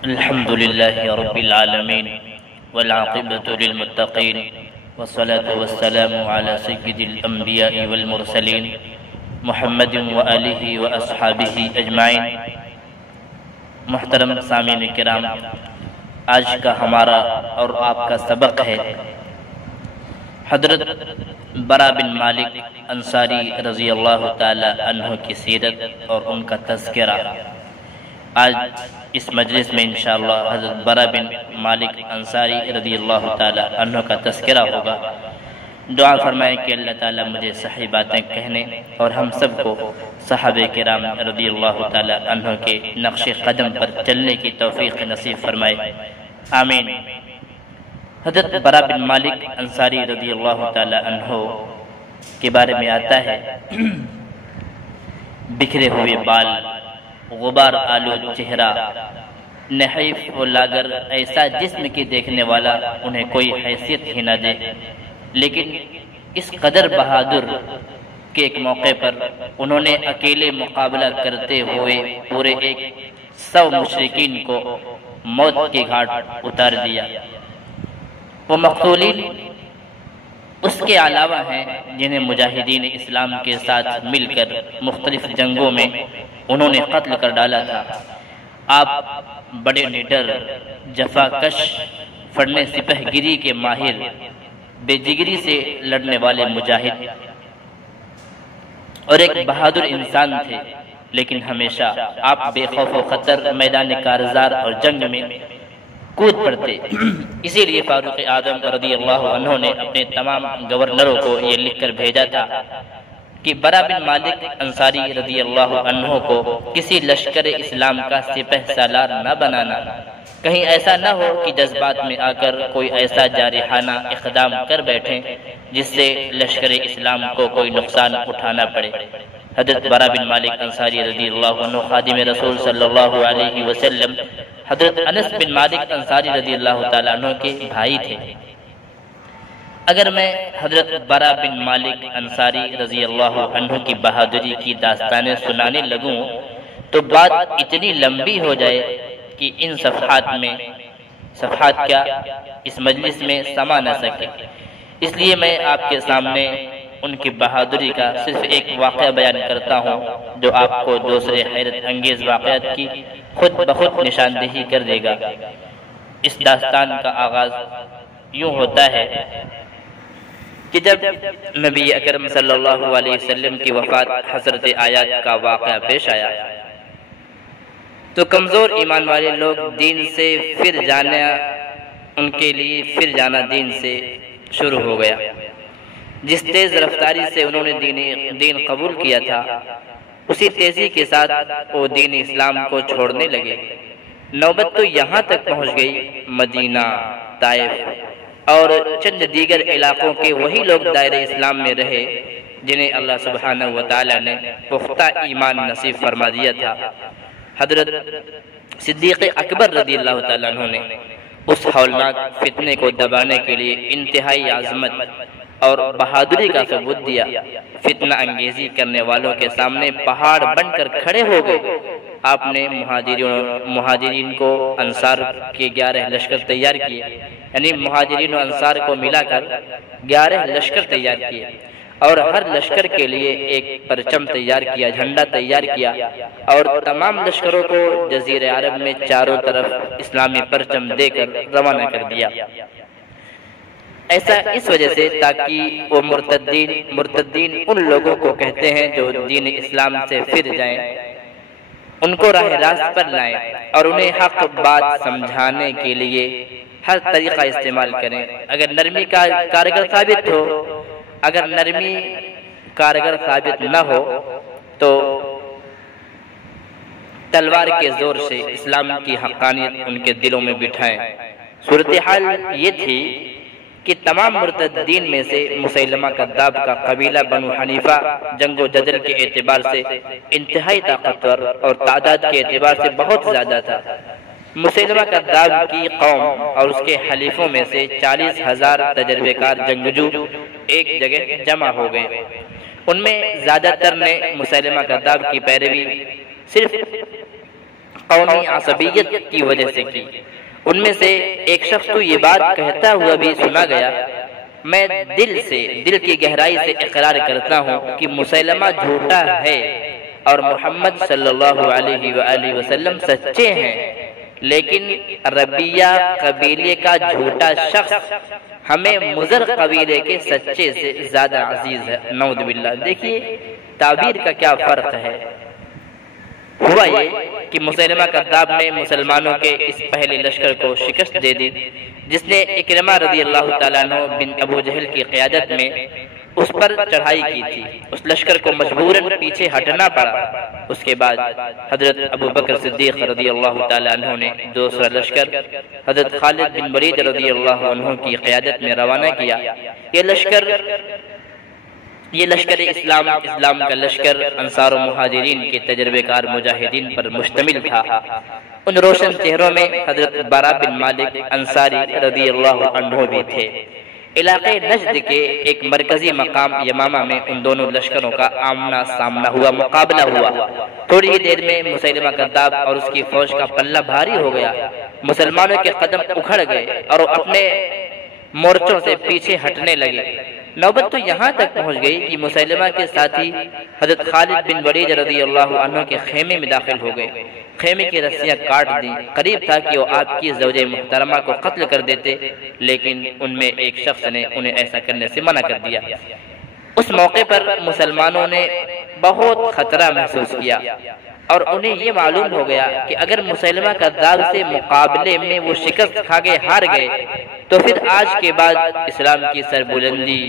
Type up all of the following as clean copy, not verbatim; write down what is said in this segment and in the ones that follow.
الحمد لله رب العالمين والعاقبة للمتقين والصلاة والسلام على سيد الأنبياء والمرسلين محمد وآلہ وأصحابہ اجمعین۔ محترم سامعین کرام، آج کا ہمارا اور آپ کا سبق ہے حضرت برا بن مالک انصاری رضی اللہ تعالی عنہ کی سیرت اور ان کا تذکرہ۔ آج اس مجلس میں انشاءاللہ حضرت برا بن مالک انصاری رضی اللہ تعالی عنہ کا تذکرہ ہوگا۔ دعا فرمائیں کہ اللہ تعالی مجھے صحیح باتیں کہنے اور ہم سب کو صحابہ کرام رضی اللہ تعالی عنہ کے نقش قدم پر چلنے کی توفیق نصیب فرمائے، آمین۔ حضرت برا بن مالک انصاری رضی اللہ تعالی عنہ کے بارے میں آتا ہے، بکھرے ہوئے بال، غبار آلود چہرہ، نحیف و لاغر، ایسا جسم کی دیکھنے والا انہیں کوئی حیثیت ہی نہ دے، لیکن اس قدر بہادر کہ ایک موقع پر انہوں نے اکیلے مقابلہ کرتے ہوئے پورے 100 مشرکین کو موت کے گھاٹ اتار دیا۔ وہ مقتولین اس کے علاوہ ہیں جنہیں مجاہدین اسلام کے ساتھ مل کر مختلف جنگوں میں انہوں نے قتل کر ڈالا تھا۔ آپ بڑے نڈر، جفا کش، فرنے سپہ گیری کے ماہر، بے جگری سے لڑنے والے مجاہد اور ایک بہادر انسان تھے، لیکن ہمیشہ آپ بے خوف و خطر میدان کارزار اور جنگ میں کود پڑتے۔ اسی لیے فاروق اعظم رضی اللہ عنہ نے اپنے تمام گورنروں کو یہ لکھ کر بھیجا تھا کہ برا بن مالک انصاری رضی اللہ عنہ کو کسی لشکر اسلام کا سپہ سالار نہ بنانا، کہیں ایسا نہ ہو کہ جذبات میں آ کر کوئی ایسا جارحانہ اقدام کر بیٹھیں جس سے لشکر اسلام کو کوئی نقصان اٹھانا پڑے۔ حضرت برا بن مالک انصاری رضی اللہ عنہ خادم رسول صلی اللہ علیہ وسلم حضرت انس بن مالک انصاری رضی اللہ تعالیٰ عنہ کے بھائی تھے۔ اگر میں حضرت برا بن مالک انصاری رضی اللہ عنہ کی بہادری کی داستانیں سنانے لگوں تو بات اتنی لمبی ہو جائے کہ ان صفحات کیا اس مجلس میں سما نہ سکے، اس لیے میں آپ کے سامنے ان کی بہادری کا صرف ایک واقعہ بیان کرتا ہوں جو آپ کو دوسرے حیرت انگیز واقعات کی خود بخود نشاندہی کر دے گا۔ اس داستان کا آغاز یوں ہوتا ہے کہ جب نبی اکرم صلی اللہ علیہ وسلم کی وفات حضرت آیات کا واقعہ پیش آیا تو کمزور ایمان والے لوگ دین سے ان کے لیے پھر جانا دین سے شروع ہو گیا۔ جس تیز رفتاری سے انہوں نے دین قبول کیا تھا، اسی تیزی کے ساتھ وہ دین اسلام کو چھوڑنے لگے۔ نوبت تو یہاں تک پہنچ گئی، مدینہ، طائف اور چند دیگر علاقوں کے وہی لوگ دائرہ اسلام میں رہے جنہیں اللہ سبحانہ وتعالی نے پختہ ایمان نصیب فرما دیا تھا۔ حضرت صدیق اکبر رضی اللہ تعالیٰ عنہ نے اس ہولناک فتنے کو دبانے کے لیے انتہائی عظمت اور بہادری کا ثبوت دیا۔ فتنہ انگیزی کرنے والوں کے سامنے پہاڑ بن کر کھڑے ہو گئے۔ آپ نے مہاجرین کو انصار کے 11 لشکر تیار کیے، یعنی مہاجرین و انصار کو ملا کر 11 لشکر تیار کیے اور ہر لشکر کے لیے ایک پرچم تیار کیا، جھنڈا تیار کیا اور تمام لشکروں کو جزیرہ عرب میں چاروں طرف اسلامی پرچم دے کر روانہ کر دیا۔ ایسا اس وجہ سے تاکہ وہ مرتدین ان لوگوں کو کہتے ہیں جو دین اسلام سے پھر جائیں، ان کو راہ راست پر لائیں اور انہیں حق بات سمجھانے کے لیے ہر طریقہ استعمال کریں۔ اگر نرمی کارگر ثابت نہ ہو تو تلوار کے زور سے اسلام کی حقانیت ان کے دلوں میں بٹھائیں۔ صورتحال یہ تھی کہ تمام مرتدین میں سے مسیلمہ کذاب کا قبیلہ بنو حنیفہ جنگ و جدل کے اعتبار سے انتہائی طاقتور اور تعداد کے اعتبار سے بہت زیادہ تھا۔ مسیلمہ کذاب کی قوم اور اس کے حلیفوں میں سے 40,000 تجربے کار جنگجو ایک جگہ جمع ہو گئے۔ ان میں زیادہ تر نے مسیلمہ کذاب کی پیروی صرف قومی عصبیت کی وجہ سے کی۔ ان میں سے ایک شخص تو یہ بات کہتا ہوا بھی سنا گیا، میں دل کی گہرائی سے اقرار کرتا ہوں کہ مسیلمہ جھوٹا ہے اور محمد صلی اللہ علیہ وآلہ وسلم سچے ہیں، لیکن ربیہ قبیلے کا جھوٹا شخص ہمیں مضر قبیلے کے سچے سے زیادہ عزیز ہے۔ نعوذ باللہ۔ دیکھیے تعبیر کا کیا فرق ہے۔ ہوا یہ کہ مسیلمہ کذاب نے مسلمانوں کے اس پہلے لشکر کو شکست دے دی، جس نے اکرمہ رضی اللہ تعالیٰ عنہ بن ابو جہل کی قیادت میں اس پر چڑھائی کی تھی۔ اس لشکر کو مجبوراً پیچھے ہٹنا پڑا۔ اس کے بعد حضرت ابو بکر صدیق رضی اللہ تعالیٰ عنہ نے دوسرا لشکر حضرت خالد بن ولید رضی اللہ عنہ کی قیادت میں روانہ کیا۔ یہ لشکر اسلام کا لشکر انصار و مہاجرین کے تجربے کار مجاہدین پر مشتمل تھا۔ ان روشن چہروں میں حضرت برا بن مالک انصاری رضی اللہ عنہ بھی تھے۔ علاقے نجد کے ایک مرکزی مقام یمامہ میں ان دونوں لشکروں کا آمنا سامنا ہوا، مقابلہ ہوا۔ تھوڑی ہی دیر میں مسیلمہ کذاب اور اس کی فوج کا پلہ بھاری ہو گیا۔ مسلمانوں کے قدم اکھڑ گئے اور اپنے مورچوں سے پیچھے ہٹنے لگے۔ نوبت تو یہاں تک پہنچ گئی کہ مسیلمہ کے ساتھی حضرت خالد بن ولید رضی اللہ عنہ کے خیمے میں داخل ہو گئے۔ خیمے کی رسیاں کاٹ دیں۔ قریب تھا کہ وہ آپ کی زوجہ محترمہ کو قتل کر دیتے، لیکن ان میں ایک شخص نے انہیں ایسا کرنے سے منع کر دیا۔ اس موقع پر مسلمانوں نے بہت خطرہ محسوس کیا اور انہیں یہ معلوم ہو گیا کہ اگر مسیلمہ کذاب سے مقابلے میں وہ شکست کھا کے ہار گئے تو پھر آج کے بعد اسلام کی سربلندی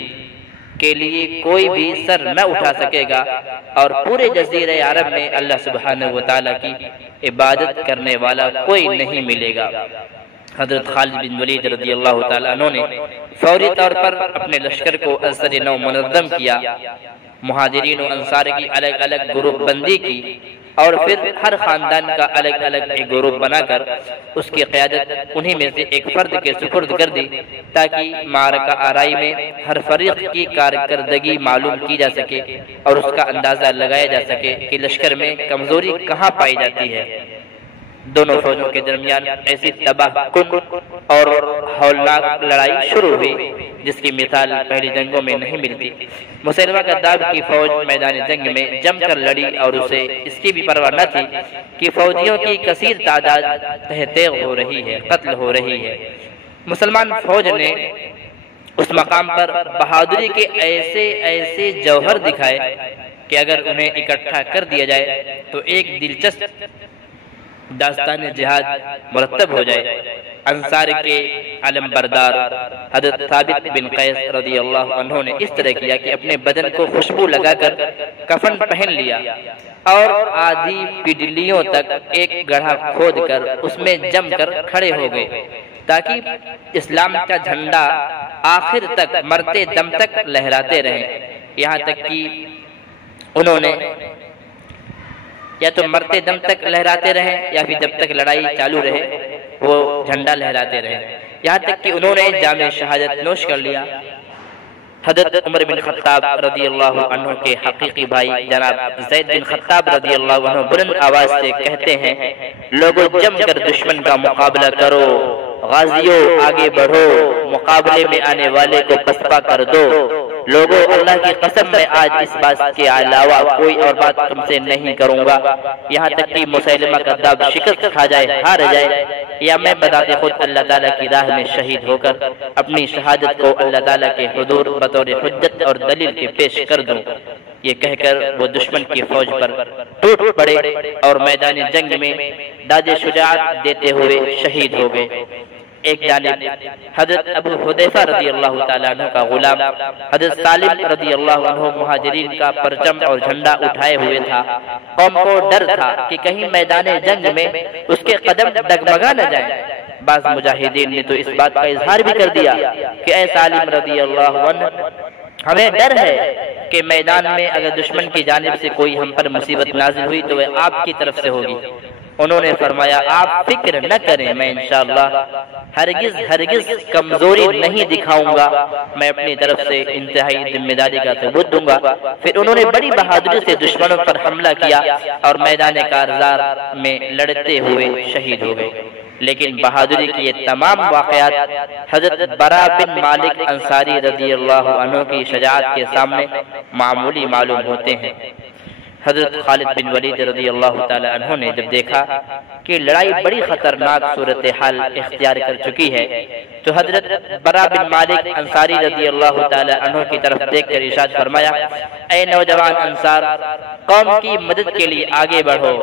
کے لیے کوئی بھی سر نہ اٹھا سکے گا اور پورے جزیرہ عرب میں اللہ سبحانہ وتعالی کی عبادت کرنے والا کوئی نہیں ملے گا۔ حضرت خالد بن ولید رضی اللہ تعالیٰ عنہ نے فوری طور پر اپنے لشکر کو ازسر نو منظم کیا، مہاجرین و انصار کی الگ الگ گروپ بندی کی اور پھر ہر خاندان کا الگ الگ ایک گروپ بنا کر اس کی قیادت انہی میں سے ایک فرد کے سپرد کر دی تاکہ معرکہ آرائی میں ہر فریق کی کارکردگی معلوم کی جا سکے اور اس کا اندازہ لگایا جا سکے کہ لشکر میں کمزوری کہاں پائی جاتی ہے۔ دونوں فوجوں کے درمیان ایسی تباہ کن اور ہولناک لڑائی شروع ہوئی جس کی مثال پہلی جنگوں میں نہیں ملتی۔ مسیلمہ کذاب کی فوج میدان جنگ میں جم کر لڑی اور اسے اس کی بھی پرواہ نہ تھی کہ فوجیوں کی کثیر تعداد تہہ ہو رہی ہے، قتل ہو رہی ہے۔ مسلمان فوج نے اس مقام پر بہادری کے ایسے جوہر دکھائے کہ اگر انہیں اکٹھا کر دیا جائے تو ایک دلچسپ داستان جہاد مرتب ہو جائے۔ انصار کے علم بردار حضرت ثابت بن قیس رضی اللہ عنہ نے اس طرح کیا کہ اپنے بدن کو خوشبو لگا کر کفن پہن لیا اور آدھی پڈلیوں تک ایک گڑھا کھود کر اس میں جم کر کھڑے ہو گئے تاکہ اسلام کا جھنڈا آخر تک مرتے دم تک لہراتے رہیں، یہاں تک کہ انہوں نے یا تو مرتے دم تک لہراتے رہے یا پھر جب تک لڑائی چالو رہے وہ جھنڈا لہراتے رہے، یہاں تک کہ انہوں نے جام شہادت نوش کر لیا۔ حضرت عمر بن خطاب رضی اللہ عنہ کے حقیقی بھائی جناب زید بن خطاب رضی اللہ عنہ بلند آواز سے کہتے ہیں، لوگوں جم کر دشمن کا مقابلہ کرو، غازیوں آگے بڑھو، مقابلے میں آنے والے کو پسپا کر دو۔ لوگوں اللہ کی قسم میں آج اس بات کے علاوہ کوئی اور بات تم سے نہیں کروں گا، یہاں تک کہ مسیلمہ کذاب شکست کھا جائے، ہار جائے، یا میں بذات خود اللہ تعالیٰ کی راہ میں شہید ہو کر اپنی شہادت کو اللہ تعالیٰ کے حضور بطور حجت اور دلیل کے پیش کر دوں۔ یہ کہہ کر وہ دشمن کی فوج پر ٹوٹ پڑے اور میدان جنگ میں داد شجاعت دیتے ہوئے شہید ہو گئے۔ ایک جانب حضرت ابو حذیفہ رضی اللہ تعالیٰ عنہ کا غلام حضرت سالم رضی اللہ عنہ مہاجرین کا پرچم اور جھنڈا اٹھائے ہوئے تھا۔ قوم کو ڈر تھا کہ کہیں میدان جنگ میں اس کے قدم ڈگمگا نہ جائیں۔ بعض مجاہدین نے تو اس بات کا اظہار بھی کر دیا کہ اے سالم رضی اللہ عنہ، ہمیں ڈر ہے کہ میدان میں اگر دشمن کی جانب سے کوئی ہم پر مصیبت نازل ہوئی تو وہ آپ کی طرف سے ہوگی۔ انہوں نے فرمایا آپ فکر نہ کریں، میں انشاءاللہ ہرگز کمزوری نہیں دکھاؤں گا، میں اپنی طرف سے انتہائی ذمہ داری کا ثبوت دوں گا۔ پھر انہوں نے بڑی بہادری سے دشمنوں پر حملہ کیا اور میدان کارزار میں لڑتے ہوئے شہید ہو گئے۔ لیکن بہادری کی یہ تمام واقعات حضرت برا بن مالک انصاری رضی اللہ عنہ کی شجاعت کے سامنے معمولی معلوم ہوتے ہیں۔ حضرت خالد بن ولید رضی اللہ تعالی عنہ نے جب دیکھا کہ لڑائی بڑی خطرناک صورتحال اختیار کر چکی ہے تو حضرت برا بن مالک انصاری رضی اللہ تعالی عنہ کی طرف دیکھ کر ارشاد فرمایا، اے نوجوان انصار، قوم کی مدد کے لیے آگے بڑھو۔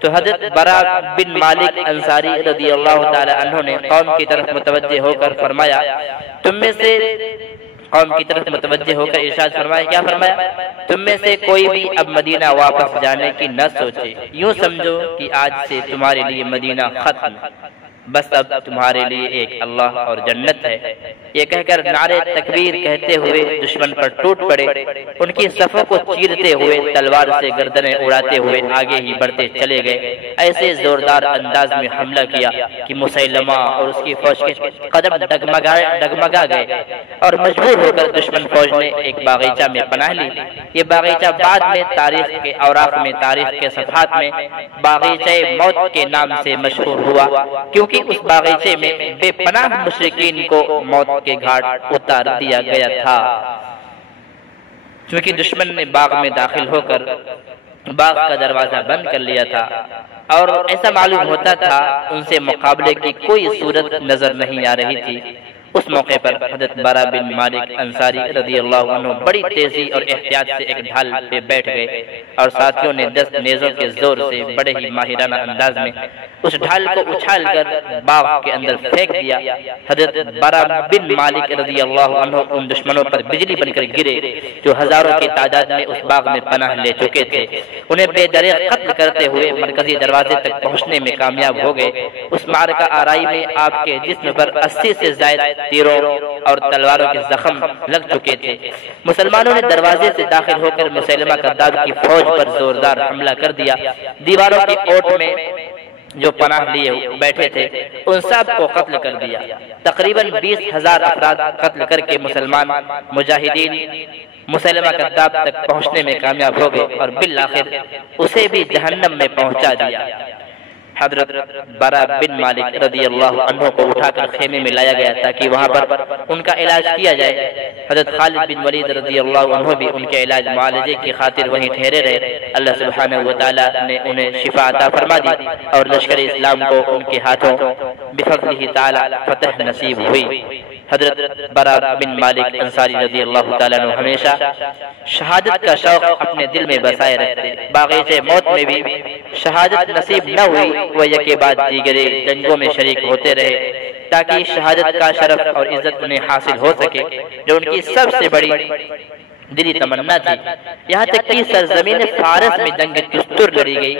تو حضرت برا بن مالک انصاری رضی اللہ تعالی عنہ نے قوم کی طرف متوجہ ہو کر فرمایا، تم میں سے قوم کی طرف متوجہ ہو کر ارشاد فرمایا، کیا فرمایا؟ تم میں سے کوئی بھی اب مدینہ واپس جانے کی نہ سوچے، یوں سمجھو کہ آج سے تمہارے لیے مدینہ ختم، بس اب تمہارے لیے ایک اللہ اور جنت ہے۔ یہ کہہ کر نعرے تکبیر کہتے ہوئے دشمن پر ٹوٹ پڑے، ان کی صفوں کو چیرتے ہوئے تلوار سے گردنیں اڑاتے ہوئے آگے ہی بڑھتے چلے گئے۔ ایسے زوردار انداز میں حملہ کیا کہ مسیلمہ اور اس کی فوج کے قدم ڈگمگا گئے اور مجبور ہو کر دشمن فوج نے ایک باغیچہ میں پناہ لی۔ یہ باغیچہ بعد میں تاریخ کے اوراق میں، تاریخ کے صفحات میں باغیچہ موت کے نام سے مشہور ہوا، کیونکہ اس باغیچے میں بے پناہ مشرکین کو موت کے گھاٹ اتار دیا گیا تھا۔ چونکہ دشمن نے باغ میں داخل ہو کر باغ کا دروازہ بند کر لیا تھا اور ایسا معلوم ہوتا تھا ان سے مقابلے کی کوئی صورت نظر نہیں آ رہی تھی۔ اس موقع پر حضرت برا بن مالک انصاری رضی اللہ عنہ بڑی تیزی اور احتیاط سے ایک ڈھال پہ بیٹھ گئے اور ساتھیوں نے 10 نیزوں کے زور سے بڑے ہی ماہرانہ انداز میں اس ڈھال کو اچھال کر باغ کے اندر پھینک دیا۔ حضرت برا بن مالک رضی اللہ عنہ ان دشمنوں پر بجلی بن کر گرے جو ہزاروں کی تعداد میں اس باغ میں پناہ لے چکے تھے۔ انہیں بے دریغ قتل کرتے ہوئے مرکزی دروازے تک پہنچنے میں کامیاب ہو گئے۔ اس معرکہ آرائی میں آپ کے جسم پر 80 سے زائد تیروں اور تلواروں کے زخم لگ چکے تھے۔ مسلمانوں نے دروازے سے داخل ہو کر مسیلمہ کذاب کی فوج پر زوردار حملہ کر دیا۔ دیواروں کی اوٹ میں جو پناہ لیے بیٹھے تھے ان سب کو قتل کر دیا۔ تقریباً 20,000 افراد قتل کر کے مسلمان مجاہدین مسیلمہ کذاب تک پہنچنے میں کامیاب ہو گئے اور بالآخر اسے بھی جہنم میں پہنچا دیا۔ حضرت برا بن مالک رضی اللہ عنہ کو اٹھا کر خیمے میں لایا گیا تاکہ وہاں پر ان کا علاج کیا جائے۔ حضرت خالد بن ولید رضی اللہ عنہ بھی ان کے علاج معالجے کی خاطر وہیں ٹھہرے رہے۔ اللہ سبحانہ وتعالی نے انہیں شفا عطا فرما دی اور لشکر اسلام کو ان کے ہاتھوں بفضلہ تعالی فتح نصیب ہوئی۔ حضرت برا بن مالک انصاری رضی اللہ تعالیٰ عنہ ہمیشہ شہادت کا شوق اپنے دل میں بسائے رکھتے۔ باغیچہ موت میں بھی شہادت نصیب نہ ہوئی، وہ یکے بعد دیگرے جنگوں میں شریک ہوتے رہے تاکہ شہادت کا شرف اور عزت انہیں حاصل ہو سکے جو ان کی سب سے بڑی دلی تمنا تھی۔ یہاں تک کہ سرزمین فارس میں جنگ دستور لڑی گئی۔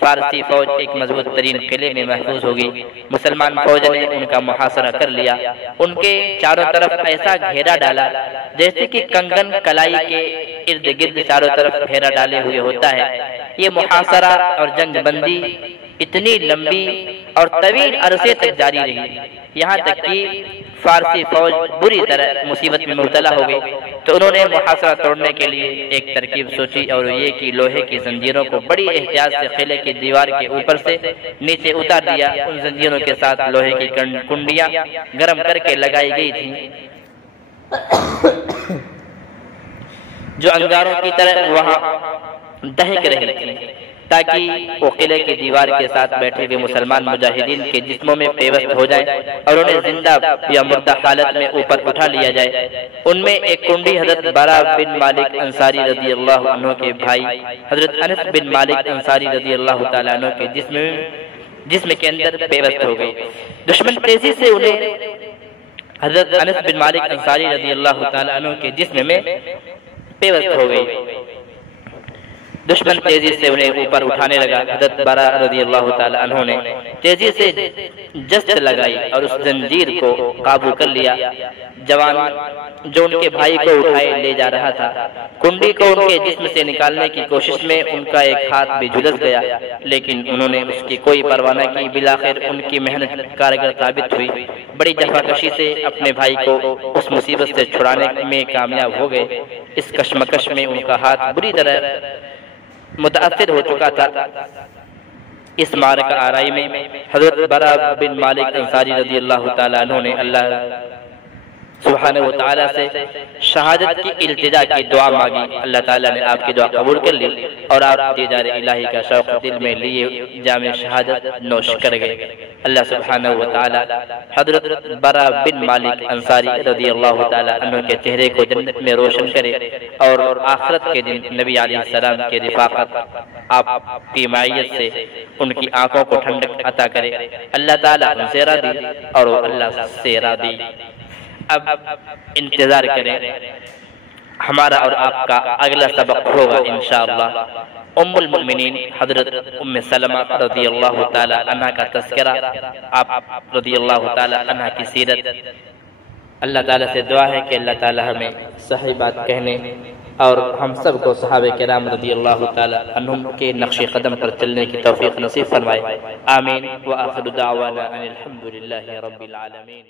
فارسی فوج ایک مضبوط ترین قلعے میں محفوظ ہوگی۔ مسلمان فوج نے ان کا محاصرہ کر لیا، ان کے چاروں طرف ایسا گھیرا ڈالا جیسے کہ کنگن کلائی کے ارد گرد چاروں طرف گھیرا ڈالے ہوئے ہوتا ہے۔ یہ محاصرہ اور جنگ بندی اتنی لمبی اور طویل عرصے تک جاری رہی، یہاں تک کہ فارسی فوج بری طرح مصیبت میں مبتلا ہو گئی تو انہوں نے محاصرہ توڑنے کے لیے ایک ترکیب سوچی اور یہ کہ لوہے کی زنجیروں کو بڑی احتیاط سے قلعے کی دیوار کے اوپر سے نیچے اتار دیا۔ ان زنجیروں کے ساتھ لوہے کی کنڈیاں گرم کر کے لگائی گئی تھیں جو انگاروں کی طرح وہاں دہک رہی تھیں تاکہ وہ قلعے کی دیوار کے ساتھ بیٹھے ہوئے مسلمان مجاہدین کے جسموں میں پیوست ہو جائیں اور انہیں زندہ یا مردہ حالت میں اوپر اٹھا لیا جائے۔ ان میں ایک کنڈی حضرت برا بن مالک انصاری رضی اللہ عنہ کے بھائی حضرت انس بن مالک انصاری رضی اللہ تعالیٰ عنہ کے جسم کے اندر پیوست ہو گئی۔ دشمن تیزی سے انہیں حضرت انس بن مالک انصاری رضی اللہ تعالیٰ عنہ کے جسم میں پیوست ہو گئی۔ دشمن تیزی سے انہیں اوپر اٹھانے لگا۔ حضرت برا رضی اللہ تعالی عنہ نے تیزی سے جست لگائی اور اس زنجیر کو قابو کر لیا۔ جوان جو ان کے بھائی کو اٹھائے لے جا رہا تھا، کنڈی کو ان کے جسم سے نکالنے کی کوشش میں ان کا ایک ہاتھ بھی جھلس گیا، لیکن انہوں نے اس کی کوئی پرواہ نہ کی۔ بالآخر ان کی محنت کارگر ثابت ہوئی، بڑی جفاکشی سے اپنے بھائی کو اس مصیبت سے چھڑانے میں کامیاب ہو گئے۔ اس کشمکش میں ان کا ہاتھ بری طرح متاثر ہو چکا تھا۔ اس معرکہ آرائی میں حضرت برا بن مالک انصاری رضی اللہ تعالیٰ عنہ نے اللہ سبحانہ و تعالیٰ سے شہادت کی التجا کی دعا مانگی۔ اللہ تعالیٰ نے آپ کی دعا قبول کر لی اور آپ دیدار الہی کا شوق دل میں لیے جام شہادت نوش کر گئے۔ اللہ سبحانہ و تعالیٰ حضرت برا بن مالک انصاری رضی اللہ تعالیٰ عنہ کے چہرے کو جنت میں روشن کرے اور آخرت کے دن نبی علیہ السلام کی رفاقت، آپ کی معیت سے ان کی آنکھوں کو ٹھنڈک عطا کرے۔ اللہ تعالیٰ ان سے راضی اور اللہ سے راضی۔ اب انتظار کریں، ہمارا اور آپ کا اگلا سبق ہوگا انشاءاللہ ام المؤمنین حضرت ام سلمہ رضی اللہ تعالی عنہ کا تذکرہ، آپ رضی اللہ تعالی عنہ کی سیرت۔ اللہ تعالیٰ سے دعا ہے کہ اللہ تعالیٰ ہمیں صحیح بات کہنے اور ہم سب کو صحابہ کرام رضی اللہ تعالی عنہم کے نقش قدم پر چلنے کی توفیق نصیب فرمائے۔ آمین۔ وآخر دعوانا ان الحمد للہ رب العالمین۔